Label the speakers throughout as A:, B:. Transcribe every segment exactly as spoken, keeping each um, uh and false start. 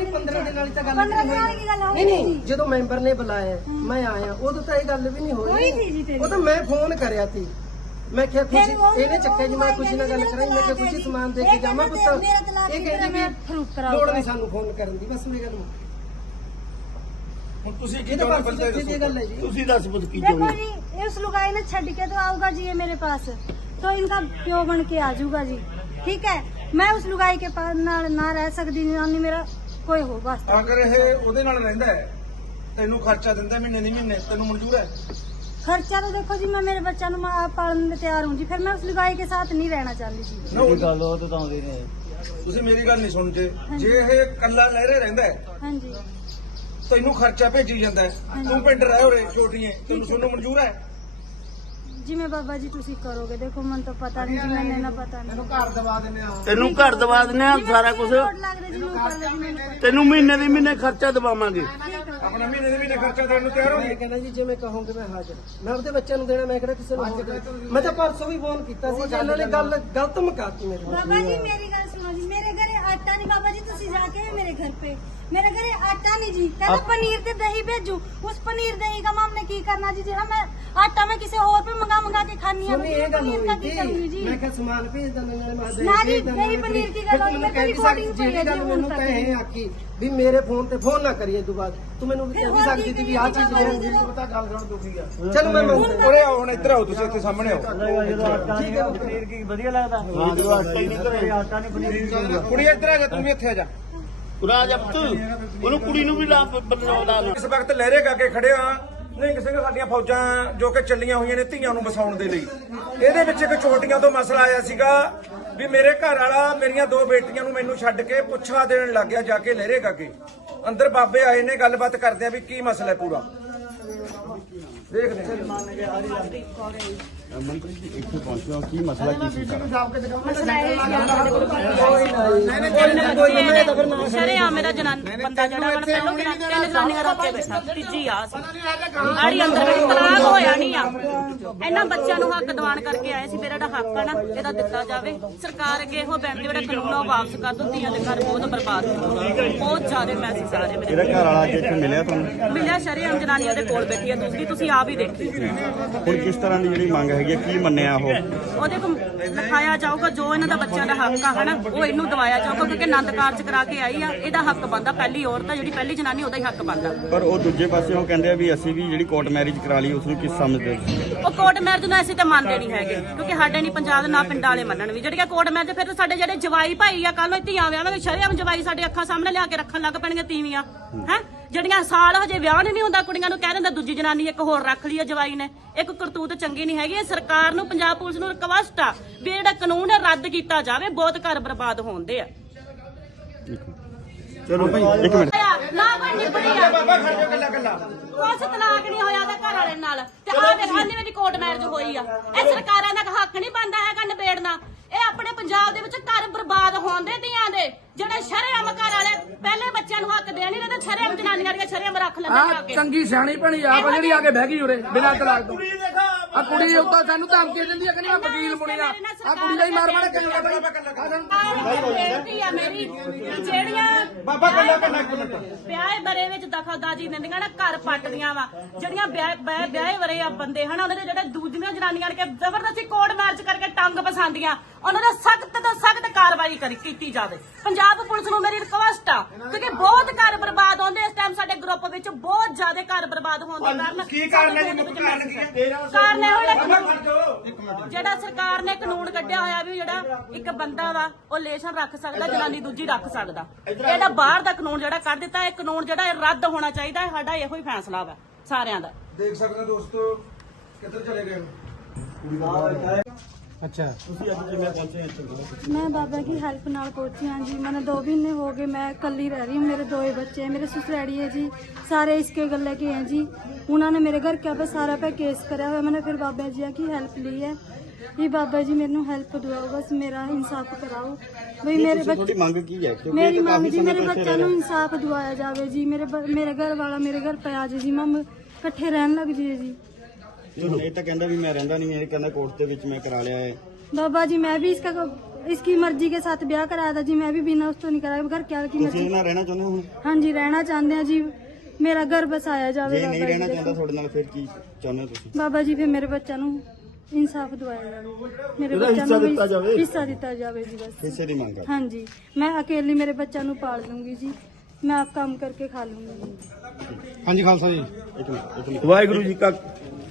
A: पंद्रह दिन वाली गल नहीं नहीं जो मैंबर ने बुलाया मैं आया उदो तो यह गल भी नहीं हुई। वो तो मैं फोन करया थी मैं क्या खुशी ਇਹਨੇ ਚੱਕਿਆ ਜੀ ਮੈਂ खुशी ਨਾਲ ਗੱਲ ਕਰਾਂ ਮੈਂ ਕਿ खुशी ਸਮਾਨ ਦੇ ਕੇ ਜਾਵਾਂ ਪੁੱਤ ਇਹ ਕਹਿੰਦੀ ਵੀ ਲੋੜ ਨਹੀਂ ਸਾਨੂੰ ਫੋਨ ਕਰਨ ਦੀ ਬਸ ਮੇਰੀ ਗੱਲ ਹੁਣ ਤੁਸੀਂ ਕੀ ਚਾਹੁੰਦੇ ਬੰਦੇ ਦੀ ਗੱਲ ਹੈ ਜੀ ਤੁਸੀਂ ਦੱਸ ਪੁੱਤ ਕੀ ਚਾਹੁੰਦੇ ਦੇਖੋ ਜੀ ਇਸ ਲੁਗਾਈ ਨੇ ਛੱਡ ਕੇ तो आऊगा जी ये मेरे पास तो इनका प्यो बन के आ जाऊगा जी ठीक है। मैं उस लुगाई के पास ना ना रह सकती ना मेरा कोई होगा अगर ये ਉਹਦੇ ਨਾਲ ਰਹਿੰਦਾ ਹੈ ਤੈਨੂੰ ਖਰਚਾ ਦਿੰਦਾ ਮਹੀਨੇ ਦੀ ਮਹੀਨੇ ਤੈਨੂੰ ਮਨਜ਼ੂਰ ਹੈ खर्चा तो देखो जी मैं मेरे बच्चा आप पालन में तैयार हूँ जी फिर मैं उस लुगाई के साथ नहीं रहना चाहती जी गल तो ਤੁਸੀਂ ਮੇਰੀ ਗੱਲ ਨਹੀਂ ਸੁਣਦੇ ਜੇ ਇਹ ਕੱਲਾ ਲਹਿਰੇ ਰਹਿੰਦਾ ਹੈ ਹਾਂਜੀ ਤੈਨੂੰ ਖਰਚਾ ਭੇਜੀ ਜਾਂਦਾ ਹੈ ਤੂੰ ਪਿੰਡ ਰਹਿ ਹੋਰੇ ਛੋਟੀਆਂ ਤੈਨੂੰ ਤੁਹਾਨੂੰ ਮਨਜ਼ੂਰ ਹੈ जिवें बाबा जी तुसी करोगे देखो मन तो पता नहीं जी मैंने ना पता नहीं तेनू घर दवा देने आ तेनू घर दवा देने आ सारा कुछ तेनू महीने दी महीने खर्चा दवावांगे अपना महीने दी महीने खर्चा देने नु तैयार हो मैं कहना जी जे मैं कहूंगा मैं हाजिर मैं अपने बच्चे नु देना मैं कहना किसी नु मैं तो परसों भी फोन कीता सी जाना ने गल गलत मुकाती मेरे बाबा जी मेरी गल सुनो जी मेरे घरे आटा नहीं बाबा जी तुसी जाके मेरे घर पे मेरे घरे आटा नहीं जी कहता पनीर ते दही भेजू उस पनीर दही का हमने की करना जी जेड़ा मैं आटा मैं किसी और पे मंगा मंगा के खानी है पनीर का की करूंगी जी मैं क्या सामान भेज दंदा नाले मैं दही ना जी दही पनीर की गल मैं तेरी रिकॉर्डिंग पे है जी मेनू कहे आकी भी मेरे फोन ते फोन ना करिए दोबारा तू मेनू कह भी सकदी थी भी आ चीज ले पता गल गण दुखी है चलो मैं ओरे आओ हुन इधर आओ तुसी इत्थे सामने आओ ठीक है पनीर की बढ़िया लगदा हां जो आटा ही नहीं करे आटा नहीं पनीर कुड़ी इधर आ जा तू भी इत्थे आ जा पूरा जब तू ਉਹਨੂੰ ਕੁੜੀ ਨੂੰ ਵੀ ਲਾ ਬਦਲਾਉਂਦਾ ਇਸ ਵਕਤ ਲਹਿਰੇ ਗਾ ਕੇ ਖੜੇ ਆ ਨਿਹੰਗ ਸਿੰਘ ਸਾਡੀਆਂ ਫੌਜਾਂ ਜੋ ਕਿ ਚੱਲੀਆਂ ਹੋਈਆਂ ਨੇ ਧੀਆਂ ਨੂੰ ਵਸਾਉਣ ਦੇ ਲਈ ਇਹਦੇ ਵਿੱਚ ਇੱਕ ਛੋਟੀਆਂ ਤੋਂ ਮਸਲਾ ਆਇਆ ਸੀਗਾ ਵੀ ਮੇਰੇ ਘਰ ਵਾਲਾ ਮੇਰੀਆਂ ਦੋ ਬੇਟੀਆਂ ਨੂੰ ਮੈਨੂੰ ਛੱਡ ਕੇ ਪੁੱਛਾ ਦੇਣ ਲੱਗ ਗਿਆ ਜਾ ਕੇ ਲਹਿਰੇ ਗਾ ਕੇ ਅੰਦਰ ਬਾਬੇ ਆਏ ਨੇ ਗੱਲਬਾਤ ਕਰਦੇ ਆ ਵੀ ਕੀ ਮਸਲਾ ਹੈ ਪੂਰਾ ਦੇਖਦੇ ਮੰਤਰੀ ਜੀ ਇੱਥੇ ਪਹੁੰਚੇ ਹੋ ਕੀ ਮਸਲਾ ਕੀ ਸੀ
B: ਸ਼ਰੇਆਮ ਮੇਰਾ ਜਨਾਨ ਬੰਦਾ ਜਿਹੜਾ ਵਾ ਪਹਿਲੋਂ ਕਿ ਤਿੰਨ ਜਨਾਨੀਆਂ ਰੱਖ ਕੇ ਬੈਠਾ ਤੀਜੀ ਆ ਸੀ ਆੜੀ ਅੰਦਰ ਵਿੱਚ ਤਲਾਕ ਹੋਇਆ ਨਹੀਂ ਆ ਇਹਨਾਂ ਬੱਚਿਆਂ ਨੂੰ ਹੱਕ ਦਿਵਾਨ ਕਰਕੇ ਆਏ ਸੀ ਮੇਰਾ ਜਿਹੜਾ ਹੱਕ ਆ ਨਾ ਇਹਦਾ ਦਿੱਤਾ ਜਾਵੇ ਸਰਕਾਰ ਅੱਗੇ ਇਹੋ ਬੇਨਤੀ ਜਿਹੜਾ ਕਾਨੂੰਨ ਆ ਵਾਪਸ ਕਰ ਦੋ ਧੀਆਂ ਦੇ ਘਰ ਬਹੁਤ ਬਰਬਾਦ ਹੋ ਬਹੁਤ ਜ਼ਿਆਦਾ ਮੈਸੇਜ ਆ ਰਹੇ ਮੇਰੇ
C: ਇਹਦਾ ਘਰ ਵਾਲਾ ਇੱਥੇ ਮਿਲਿਆ ਤੁਹਾਨੂੰ
B: ਮਿਲਿਆ ਸ਼ਰੇਆਮ ਜਨਾਨੀਆਂ ਦੇ ਕੋਲ ਬੈਠੀ ਆ ਤੁਸੀਂ ਤੁਸੀਂ ਆਪ ਹੀ ਦੇਖੀ
C: ਹੁਣ ਕਿਸ ਤਰ੍ਹਾਂ ਦੀ ਜਿਹੜੀ ਮੰਗ ਹੈਗੀ ਕੀ ਮੰਨਿਆ ਉਹ
B: ਉਹਦੇ ਕੋਲ ਲਿਖਾਇਆ ਜਾਊਗਾ ਜੋ ਇਹਨਾਂ ਦਾ ਬੱਚਿਆਂ ਦਾ ਹੱਕ ਆ ਹਨਾ ਉਹ ਇਹਨੂੰ ਦਵਾਇਆ ਜਾਊਗਾ ਕਿਉਂਕਿ ਆਨੰਦ ਕਾਰਜ ਕਰਾ ਕੇ ਆਈ ਆ ਇਹਦਾ ਹੱਕ ਬਣਦਾ ਪਹਿਲੀ ਔਰਤ ਆ ਜਿਹੜੀ ਪਹਿਲੀ ਜਨਾਨੀ ਉਹਦਾ ਹੀ ਹੱਕ ਬਣਦਾ
C: ਪਰ ਉਹ ਦੂਜੇ ਪਾਸੇ ਉਹ ਕਹਿੰਦੇ ਆ ਵੀ ਅਸੀਂ ਵੀ ਜਿਹੜੀ ਕੋਰਟ ਮੈਰਿਜ ਕਰਾ ਲਈ ਉਸ ਨੂੰ ਕਿਸ ਸਮਝਦੇ
B: ਉਹ ਕੋਰਟ ਮੈਰਿਜ ਨੂੰ ਅਸੀਂ ਤਾਂ ਮੰਨਦੇ ਨਹੀਂ ਹੈਗੇ ਕਿਉਂਕਿ ਸਾਡੇ ਨਹੀਂ ਪੰਜਾਬ ਦੇ ਨਾ ਪਿੰਡਾਂ ਵਾਲੇ ਮੰਨਣ ਵੀ ਜਿਹੜੀਆਂ ਕੋਰਟ ਮੈਰਿਜ ਫਿਰ ਸਾਡੇ ਜਿਹੜੇ ਜਵਾਈ ਭਾਈ ਆ ਕੱਲ ਨੂੰ ਧੀਆਂ ਵਿਆਹਾਂਗੇ ਸ਼ਰੇਆਮ ਜਵਾਈ ਸਾਡੇ ਅੱਖਾਂ ਸਾਹਮਣੇ ਲਿਆ ਕੇ ਰੱਖਣ ਲੱਗ ਪੈਣਗੇ ਤੀਵੀਆਂ ਹੈ ਜਿਹੜੀਆਂ ਸਾਲ ਹਜੇ ਵਿਆਹ ਨਹੀਂ ਹੁੰਦਾ ਕੁੜੀਆਂ ਨੂੰ ਕਹਿ ਦਿੰਦਾ ਦੂਜੀ ਜਨਾਨੀ ਇੱਕ ਹੋਰ ਰੱਖ ਲਈ ਜਵਾਈ ਨੇ ਇੱਕ ਕਰਤੂਤ ਚੰਗੀ ਨਹੀਂ ਹੈਗੀ ਸਰਕਾਰ ਨੂੰ ਪੰਜਾਬ ਪੁਲਿਸ ਨੂੰ ਰਿਕਵੈਸਟ ਆ ਵੀ ਜਿਹੜਾ ਕਾਨੂੰਨ ਹੈ ਰੱਦ ਕੀਤਾ ਜਾਵੇ ਬਹੁਤ ਘਰ ਬਰਬਾਦ ਹੋਣਦੇ ਆ
C: ਚਲੋ ਭਾਈ ਇੱਕ ਮਿੰਟ
B: ਨਾ ਕੋਈ ਨਿਬੜਿਆ ਬਾਬਾ ਖੜ ਜਾ ਕੱਲਾ ਕੱਲਾ ਕੁਛ ਤਲਾਕ ਨਹੀਂ ਹੋਇਆ ਤਾਂ ਘਰ ਵਾਲੇ ਨਾਲ ਤੇ ਆ ਦੇਖਾਂਦੇ ਮੇਰੀ ਕੋਰਟ ਮੈਰਿਜ ਹੋਈ ਆ ਇਹ ਸਰਕਾਰਾਂ ਦਾ ਹੱਕ ਨਹੀਂ ਬਣਦਾ ਹੈਗਾ ਨਿਬੇੜਨਾ ਇਹ ਆਪਣੇ ਪੰਜਾਬ ਦੇ ਵਿੱਚ ਘਰ ਬਰਬਾਦ ਹੋਣਦੇ ਧੀਆਂ ਦੇ ਜਿਹੜੇ ਸ਼ਰੇਆਮ ਘਰ ਵਾਲੇ ਪਹਿਲੇ ਬੱਚਿਆਂ ਨੂੰ ਹੱਕ ਦੇਣ ਨਹੀਂ ਤੇ ਸ਼ਰੇਆਮ ਜਨਾਨੀਆਂ ਦੀਆਂ ਸ਼ਰੇਆਮ ਰੱਖ ਲੈਂਦੇ ਆ ਕੇ
D: ਚੰਗੀ ਸਿਆਣੀ ਭਣੀ ਆ ਜਿਹੜੀ ਆ ਕੇ ਬਹਿ ਗਈ ਉਰੇ ਬਿਨਾਂ ਤਲਾਕ ਤੋਂ ਆ ਕੁੜੀ ਉੱਤੋਂ ਸਾਨੂੰ ਧਮਕੀ ਦਿੰਦੀ ਆ ਕਹਿੰਦੀ ਮੈਂ ਵਕੀਲ ਮੁੰਡੀ ਆ ਆ ਕੁੜੀ ਦਾ ਹੀ ਮਾਰ ਮਾਰ ਕੇ
B: ਬੇਨਤੀ ਆ ਮੇਰੀ ਜਿਹੜੀਆਂ
A: ਬਾਬਾ ਕੱਲਾ ਕੱਲਾ ਇੱਕ ਮਿੰਟ
B: ਵਿਆਹ ਬਰੇ ਵਿੱਚ ਦਖਲਅੰਦਾਜ਼ੀ ਦਿੰਦੀਆਂ ਨਾ ਘਰ ਪੱਟਦੀਆਂ ਵਾ ਜਿਹੜੀਆਂ ਵਿਆਹੇ ਵਰੇ ਆ ਬੰਦੇ ਹਨ ਉਹਨਾਂ ਦੇ ਜਿਹੜੇ ਦੂਜੀਆਂ ਜਨਾਨੀਆਂ ਕੇ ਜ਼ਬਰਦਸਤੀ ਕੋਰਟ ਮੈਰਿਜ ਕਰਕੇ ਟੰਗ ਪਸਾਂਦੀਆਂ ਉਹਨਾਂ ਦਾ ਸਖਤ ਤੋਂ ਸਖਤ ਕਾਰਵਾਈ ਕਰੀ ਕੀਤੀ ਜਾਵੇ ਪੰਜਾਬ ਪੁਲਿਸ ਨੂੰ ਮੇਰੀ ਰਿਕਵੈਸਟ ਆ ਕਿਉਂਕਿ ਬਹੁਤ ਘਰ ਬਰਬਾਦ ਹੁੰਦੇ ਇਸ ਟਾਈਮ ਸਾਡੇ ਗਰੁੱਪ ਵਿੱਚ ਬਹੁਤ ਜ਼ਿਆਦਾ ਘਰ ਬਰਬਾਦ ਹੋਣ ਦੇ ਕਾਰਨ
A: ਕੀ ਕਾਰਨ ਹੈ ਜੀ ਕਾਰਨ ਕੀ ਹੈ
B: ਕਾਰਨ ਇਹੋ ਜਿਹੜਾ ਸਰਕਾਰ ਨੇ ਕਾਨੂੰਨ ਕੱਢਿਆ ਹੋਇਆ ਵੀ ਜਿਹੜਾ ਇੱਕ ਬੰਦਾ ਵਾ ਉਹ ਲੇਸ਼ਨ ਰੱਖ ਸਕਦਾ ਜਨਾਨੀ ਦੂਜੀ ਰੱਖ ਸਕਦਾ ਇਹਦਾ ਬਾਹਰ ਦਾ ਕਾਨੂੰਨ ਜਿਹੜਾ ਕੱਢ ਦਿੱਤਾ ਇਹ ਕਾਨੂੰਨ ਜਿਹੜਾ ਇਹ ਰੱਦ ਹੋਣਾ ਚਾਹੀਦਾ ਹੈ ਸਾਡਾ ਇਹੋ ਹੀ ਫੈਸਲਾ ਵਾ ਸਾਰਿਆਂ ਦਾ
A: ਦੇਖ ਸਕਦੇ ਦੋਸਤੋ ਕਿੱਧਰ ਚਲੇ ਗਏ अच्छा
E: मैं बाबा की हेल्प नाल पहुंची हाँ जी मैंने दो महीने हो गए मैं कल्ली रह रही हूँ मेरे दो ही बच्चे हैं मेरे ससुरैडी है जी सारे इसके गले के हैं जी उन्होंने मेरे घर के पे सारा पे केस कराया हुआ मैंने फिर बाबा जी की हेल्प ली है ये बाबा जी मेरे हेल्प दुआओ बस मेरा इंसाफ कराओ भाई मेरे बच्चे
C: मांग की है
E: मेरी मांग जी मेरे बच्चों को इंसाफ दुआया जाए जी मेरे मेरे घर वाला मेरे घर पे आ जाए जी मैं इकट्ठे रहन लग जाए जी
C: ਇਹ ਤਾਂ ਕਹਿੰਦਾ ਵੀ ਮੈਂ ਰਹਿੰਦਾ ਨਹੀਂ ਇਹ ਕਹਿੰਦਾ ਕੋਰਟ ਦੇ ਵਿੱਚ ਮੈਂ ਕਰਾ ਲਿਆ ਹੈ
E: बाबा जी मैं भी इसका इसकी मर्जी के साथ ब्याह कराया था जी, मैं भी बिना उसको नहीं कराया, घर क्या की
C: ਤੁਸੀਂ
E: मर्जी।
C: ਇਹਨਾਂ ਰਹਿਣਾ ਚਾਹੁੰਦੇ ਹੋ ਹੁਣ?
E: हाँ जी रहना चाहते हैं जी, मेरा घर बसाया जावे
C: ਜੇ ਨਹੀਂ
E: बाबा
C: ਰਹਿਣਾ
E: जी।
C: ਚਾਹੁੰਦਾ ਤੁਹਾਡੇ ਨਾਲ ਫਿਰ ਕੀ ਚਾਹੁੰਦੇ ਹੋ ਤੁਸੀਂ?
E: बाबा जी फिर मेरे बच्चा नु इंसाफ दवाया जावे, मेरे
C: ਇਹਦਾ
E: बच्चा
C: ਹਿੱਸਾ
E: नु
C: ਦਿੱਤਾ ਜਾਵੇ।
E: हिस्सा दिता जावे जी बस।
C: ਹਿੱਸੇ ਦੀ ਮੰਗ ਕਰ।
E: हाँ जी मैं अकेली मेरे बच्चा नु पाल लूंगी जी, मैं आप काम करके खा लूंगी।
D: ਹਾਂਜੀ ਖਾਲਸਾ ਜੀ।
C: ਇੱਕ ਮਿੰਟ ਇੱਕ ਮਿੰਟ
F: ਵਾਹਿਗੁਰੂ ਜੀ ਕਾ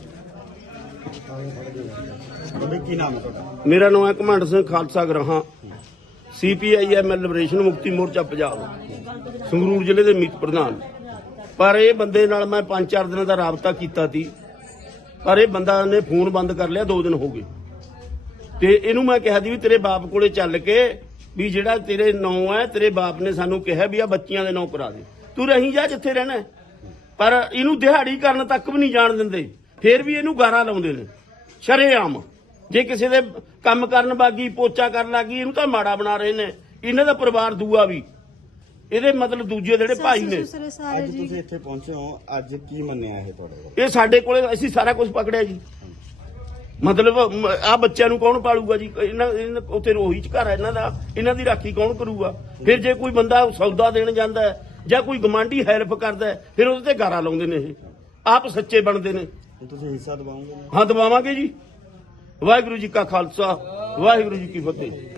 C: ਬਾਬੇ ਕੀ ਨਾਮ ਹੈ ਤੁਹਾਡਾ?
F: ਮੇਰਾ ਨਾਮ ਹੈ Ghamand Singh Khalsa Grahan, C P I M L liberation Mukti Morcha Punjab, Sangrur ਜ਼ਿਲ੍ਹੇ ਦੇ ਮੀਤ ਪ੍ਰਧਾਨ। ਪਰ ਇਹ ਬੰਦੇ ਨਾਲ ਮੈਂ ਪੰਜ ਚਾਰ ਦਿਨਾਂ ਦਾ ਰਾਬਤਾ ਕੀਤਾ ਸੀ, ਪਰ ਇਹ ਬੰਦਾ ਨੇ ਫੋਨ ਬੰਦ ਕਰ ਲਿਆ, ਦੋ ਦਿਨ ਹੋ ਗਏ। ਤੇ ਇਹਨੂੰ ਮੈਂ ਕਿਹਾ ਸੀ ਵੀ ਤੇਰੇ ਬਾਪ ਕੋਲੇ ਚੱਲ ਕੇ ਵੀ ਜਿਹੜਾ ਤੇਰੇ ਨਾਂ ਹੈ, ਤੇਰੇ ਬਾਪ ਨੇ ਸਾਨੂੰ ਕਿਹਾ ਵੀ ਆ ਬੱਚੀਆਂ ਦੇ ਨਾਂ ਕਰਾ ਦੇ, ਤੂੰ ਰਹੀ ਜਾ ਜਿੱਥੇ ਰਹਿਣਾ ਹੈ। ਪਰ ਇਹਨੂੰ ਦਿਹਾੜੀ ਕਰਨ ਤੱਕ ਵੀ ਨਹੀਂ ਜਾਣ ਦਿੰਦੇ, ਫੇਰ ਵੀ ਇਹਨੂੰ ਗਾਰਾਂ ਲਾਉਂਦੇ ਨੇ ਸ਼ਰੇਆਮ। ਜੇ ਕਿਸੇ ਦੇ ਕੰਮ ਕਰਨ ਬਾਗੀ, ਪੋਚਾ ਕਰਨ ਲੱਗੀ, ਇਹਨੂੰ ਤਾਂ ਮਾੜਾ ਬਣਾ ਰਹੇ ਨੇ। ਇਹਨਾਂ ਦਾ ਪਰਿਵਾਰ ਦੂਆ ਵੀ, ਇਹਦੇ ਮਤਲਬ ਦੂਜੇ ਜਿਹੜੇ ਭਾਈ ਨੇ।
E: दूसरे सारे
C: ਅੱਜ
E: जी
C: ਤੁਸੀਂ ਇੱਥੇ ਪਹੁੰਚੇ ਹੋ, ਅੱਜ ਕੀ ਮੰਨਿਆ ਇਹ ਤੁਹਾਡੇ ਕੋਲ?
F: ਇਹ ਸਾਡੇ ਕੋਲੇ ਅਸੀਂ ਸਾਰਾ ਕੁਝ ਪਕੜਿਆ ਜੀ। ਮਤਲਬ ਆ ਬੱਚਿਆਂ ਨੂੰ ਕੌਣ ਪਾਲੂਗਾ ਜੀ? ਇਹਨਾਂ ਇਹਨਾਂ- ਉੱਥੇ ਰੋਹੀ ਚ ਘਰ ਹੈ ਇਹਨਾਂ ਦਾ, ਇਹਨਾਂ ਦੀ ਰਾਖੀ ਕੌਣ ਕਰੂਗਾ? ਫਿਰ ਜੇ ਕੋਈ ਬੰਦਾ ਸੌਦਾ ਦੇਣ ਜਾਂਦਾ ਹੈ ਜਾਂ ਕੋਈ ਗਵਾਂਢੀ ਹੈਲਪ ਕਰਦਾ ਹੈ, ਫਿਰ ਉਹਦੇ ਤੇ ਗਾਰਾ ਲਾਉਂਦੇ ਨੇ। ਇਹ ਆਪ ਸੱਚੇ ਬਣਦੇ ਨੇ।
C: ਹੁਣ ਤੁਸੀਂ ਹਿੱਸਾ ਦਿਵਾਓਗੇ?
F: ਹਾਂ ਦਵਾਵਾਂਗੇ ਜੀ। ਵਾਹਿਗੁਰੂ ਜੀ ਕਾ ਖਾਲਸਾ, ਵਾਹਿਗੁਰੂ ਜੀ ਕੀ ਫਤਿਹ।